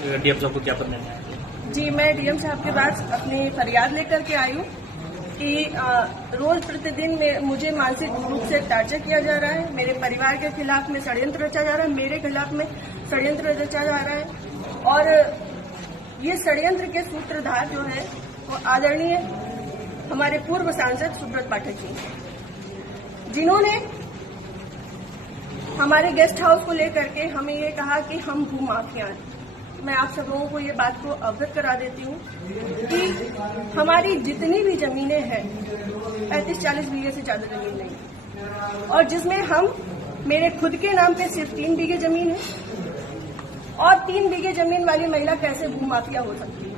DM साहब को क्या करना है? जी, मैं डीएम साहब के पास अपनी फरियाद लेकर के आई हूँ कि रोज प्रतिदिन में मुझे मानसिक रूप से टार्चर किया जा रहा है। मेरे परिवार के खिलाफ में षड्यंत्र रचा जा रहा है, मेरे खिलाफ में षड्यंत्र रचा जा रहा है। और ये षड्यंत्र के सूत्रधार जो है वो आदरणीय हमारे पूर्व सांसद सुब्रत पाठक जी, जिन्होंने हमारे गेस्ट हाउस को लेकर के हमें ये कहा कि हम भूमाफिया हैं। मैं आप सब लोगों को ये बात को अवगत करा देती हूँ कि हमारी जितनी भी जमीनें हैं 35-40 बीघे से ज्यादा जमीन नहीं, और जिसमें हम मेरे खुद के नाम पे सिर्फ 3 बीघे जमीन है। और 3 बीघे जमीन वाली महिला कैसे भूमाफिया हो सकती है?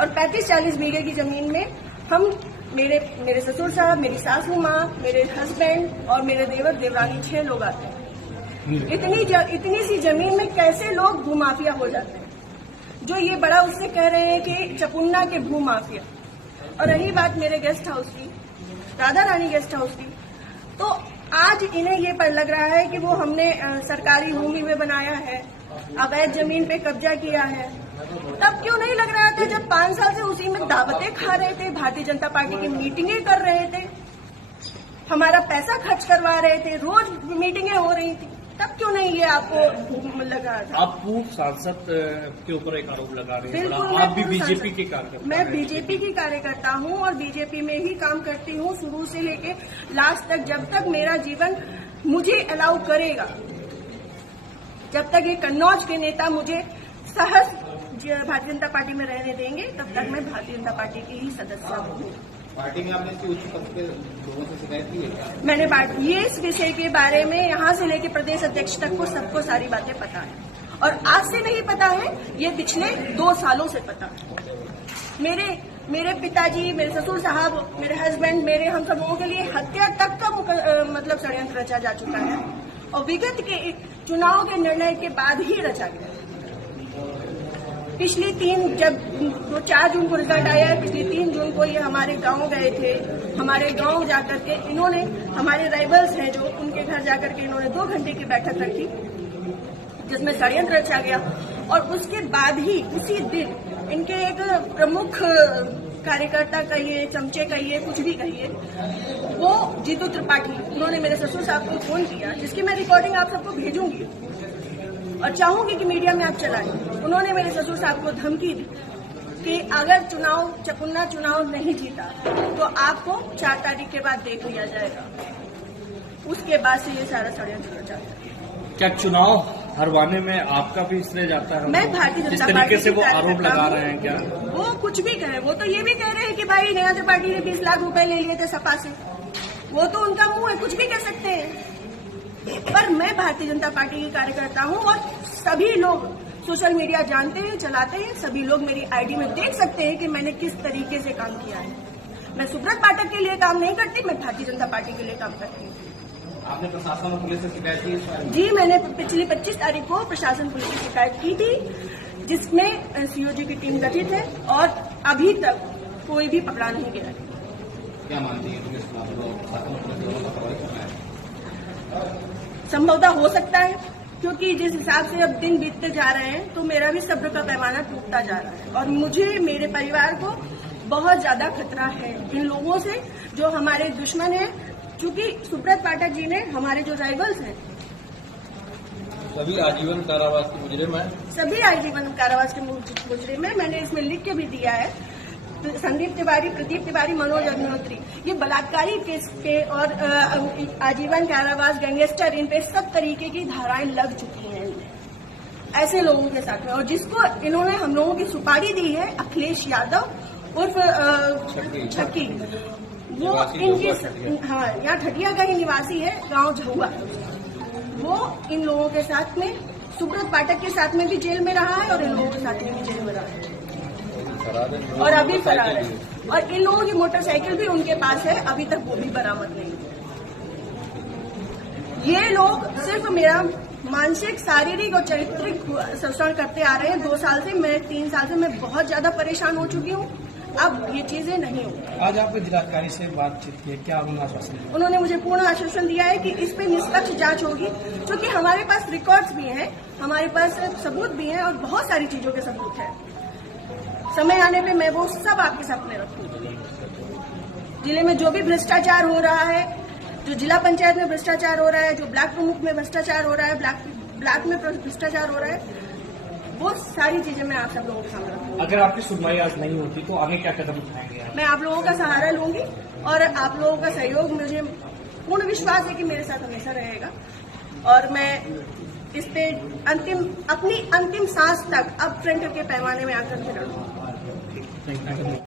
और 35-40 बीघे की जमीन में हम मेरे ससुर साहब, मेरी सासू माँ, मेरे हस्बैंड और मेरे देवर देवरानी 6 लोग आते हैं। इतनी सी जमीन में कैसे लोग भूमाफिया हो जाते हैं? जो ये बड़ा उससे कह रहे हैं कि चपुन्ना के भूमाफिया। और रही बात मेरे गेस्ट हाउस की, राधा रानी गेस्ट हाउस की, तो आज इन्हें ये पर लग रहा है कि वो हमने सरकारी भूमि में बनाया है, अवैध जमीन पे कब्जा किया है। तब क्यों नहीं लग रहा था जब 5 साल से उसी में दावतें खा रहे थे, भारतीय जनता पार्टी की मीटिंगें कर रहे थे, हमारा पैसा खर्च करवा रहे थे, रोज मीटिंगें हो रही थी, तब क्यों नहीं ये आपको लगा? आप पूर्व सांसद के ऊपर एक आरोप लगा रहे हैं। बिल्कुल, आप भी बीजेपी के कार्यकर्ता? मैं बीजेपी की कार्यकर्ता हूँ और बीजेपी में ही काम करती हूँ शुरू से लेके लास्ट तक। जब तक मेरा जीवन मुझे अलाउ करेगा, जब तक ये कन्नौज के नेता मुझे सहज भारतीय जनता पार्टी में रहने देंगे, तब तक मैं भारतीय जनता पार्टी की ही सदस्य हूँ। पार्टी में आपने उच्च पद के लोगों से शिकायत की है? मैंने ये इस विषय के बारे में यहाँ से लेके प्रदेश अध्यक्ष तक को सबको सारी बातें पता है। और आज से नहीं पता है, ये पिछले 2 सालों से पता है। मेरे पिताजी, मेरे ससुर साहब, मेरे हस्बैंड, हम सब लोगों के लिए हत्या तक का मतलब षड्यंत्र रचा जा चुका है, और विगत के चुनाव के निर्णय के बाद ही रचा गया। पिछली 4 जून को रिजल्ट आया है, पिछली 3 जून को ये हमारे गांव गए थे। हमारे गांव जाकर के इन्होंने, हमारे राइवल्स हैं जो, उनके घर जाकर के इन्होंने 2 घंटे की बैठक रखी जिसमें षड्यंत्र रचा गया। और उसके बाद ही उसी दिन इनके एक प्रमुख कार्यकर्ता कहिए, चमचे कहिए, कुछ भी कहिए, वो जीतू त्रिपाठी, उन्होंने मेरे ससुर साहब को फोन किया, जिसकी मैं रिकॉर्डिंग आप सबको भेजूंगी और चाहूंगी कि मीडिया में आप चलाएं। उन्होंने मेरे ससुर साहब को धमकी दी कि अगर चपुन्ना चुनाव नहीं जीता तो आपको 4 तारीख के बाद देख लिया जाएगा। उसके बाद से ये सारा षड्यंत्र रचा है। क्या चुनाव हरवाने में आपका भी श्रेय जाता है? मैं भारतीय जनता पार्टी तरीके से वो आरोप लगा रहे हैं क्या? वो कुछ भी कहे, वो तो ये भी कह रहे हैं कि भाई नया त्रिपाठी ने 20 लाख रुपए ले लिए थे सपा से। वो तो उनका मुंह है, कुछ भी कह सकते हैं। पर मैं भारतीय जनता पार्टी की कार्यकर्ता हूँ और सभी लोग सोशल मीडिया जानते हैं, चलाते हैं। सभी लोग मेरी आईडी में देख सकते हैं कि मैंने किस तरीके से काम किया है। मैं सुब्रत पाठक के लिए काम नहीं करती, मैं भारतीय जनता पार्टी के लिए काम करती हूँ। आपने प्रशासन और पुलिस से शिकायत की? जी, मैंने पिछली 25 तारीख को प्रशासन पुलिस की शिकायत की थी, जिसमें सीओजी की टीम गठित है और अभी तक कोई भी पकड़ा नहीं गया है। क्या मानती है संभवतः हो सकता है, क्योंकि जिस हिसाब से अब दिन बीतते जा रहे हैं तो मेरा भी सब्र का पैमाना टूटता जा रहा है और मुझे, मेरे परिवार को बहुत ज्यादा खतरा है इन लोगों से जो हमारे दुश्मन हैं। क्योंकि सुब्रत पाठक जी ने, हमारे जो राइवल्स हैं, सभी आजीवन कारावास के मुजरिम हैं। सभी आजीवन कारावास के मुजरिम हैं। मैंने इसमें लिख के भी दिया है। संदीप तिवारी, प्रदीप तिवारी, मनोज अग्निहोत्री, ये बलात्कारी केस पे और आजीवन कारावास, गैंगस्टर, इन पे सब तरीके की धाराएं लग चुकी हैं ऐसे लोगों के साथ में। और जिसको इन्होंने हम लोगों की सुपारी दी है, अखिलेश यादव उर्फ छक्की, वो इनके, हाँ, यहाँ ठटिया का ही निवासी है, गांव झुआ। वो इन लोगों के साथ में, सुब्रत पाठक के साथ में भी जेल में रहा है और इन लोगों के साथ में भी जेल में रहा है और अभी फरार है। और इन लोगों की मोटरसाइकिल भी उनके पास है, अभी तक वो भी बरामद नहीं है। ये लोग सिर्फ मेरा मानसिक, शारीरिक और चारित्रिक शोषण करते आ रहे हैं 2 साल से। मैं 3 साल से मैं बहुत ज्यादा परेशान हो चुकी हूँ। अब ये चीजें नहीं होंगी। आज आपने जिलाधिकारी से बातचीत की, क्या उन्होंने आश्वासन दिया? उन्होंने मुझे पूर्ण आश्वासन दिया है कि इस पे निष्पक्ष जांच होगी, क्योंकि हमारे पास रिकॉर्ड्स भी हैं, हमारे पास सबूत भी हैं और बहुत सारी चीजों के सबूत हैं। समय आने पे मैं वो सब आपके सामने रखूंगी। जिले में जो भी भ्रष्टाचार हो रहा है, जो जिला पंचायत में भ्रष्टाचार हो रहा है, जो ब्लॉक प्रमुख में भ्रष्टाचार हो रहा है, ब्लॉक में भ्रष्टाचार हो रहा है, वो सारी चीजें मैं आप सब लोगों के सामने रखूंगी। अगर आपकी सुनवाई आज नहीं होती तो आगे क्या कदम उठाएंगे आप? मैं आप लोगों का सहारा लूंगी और आप लोगों का सहयोग, मुझे पूर्ण विश्वास है कि मेरे साथ हमेशा रहेगा और मैं इस पे अपनी अंतिम सांस तक अब फ्रंट के पैमाने में आकर के लड़ूंगी। Thank you.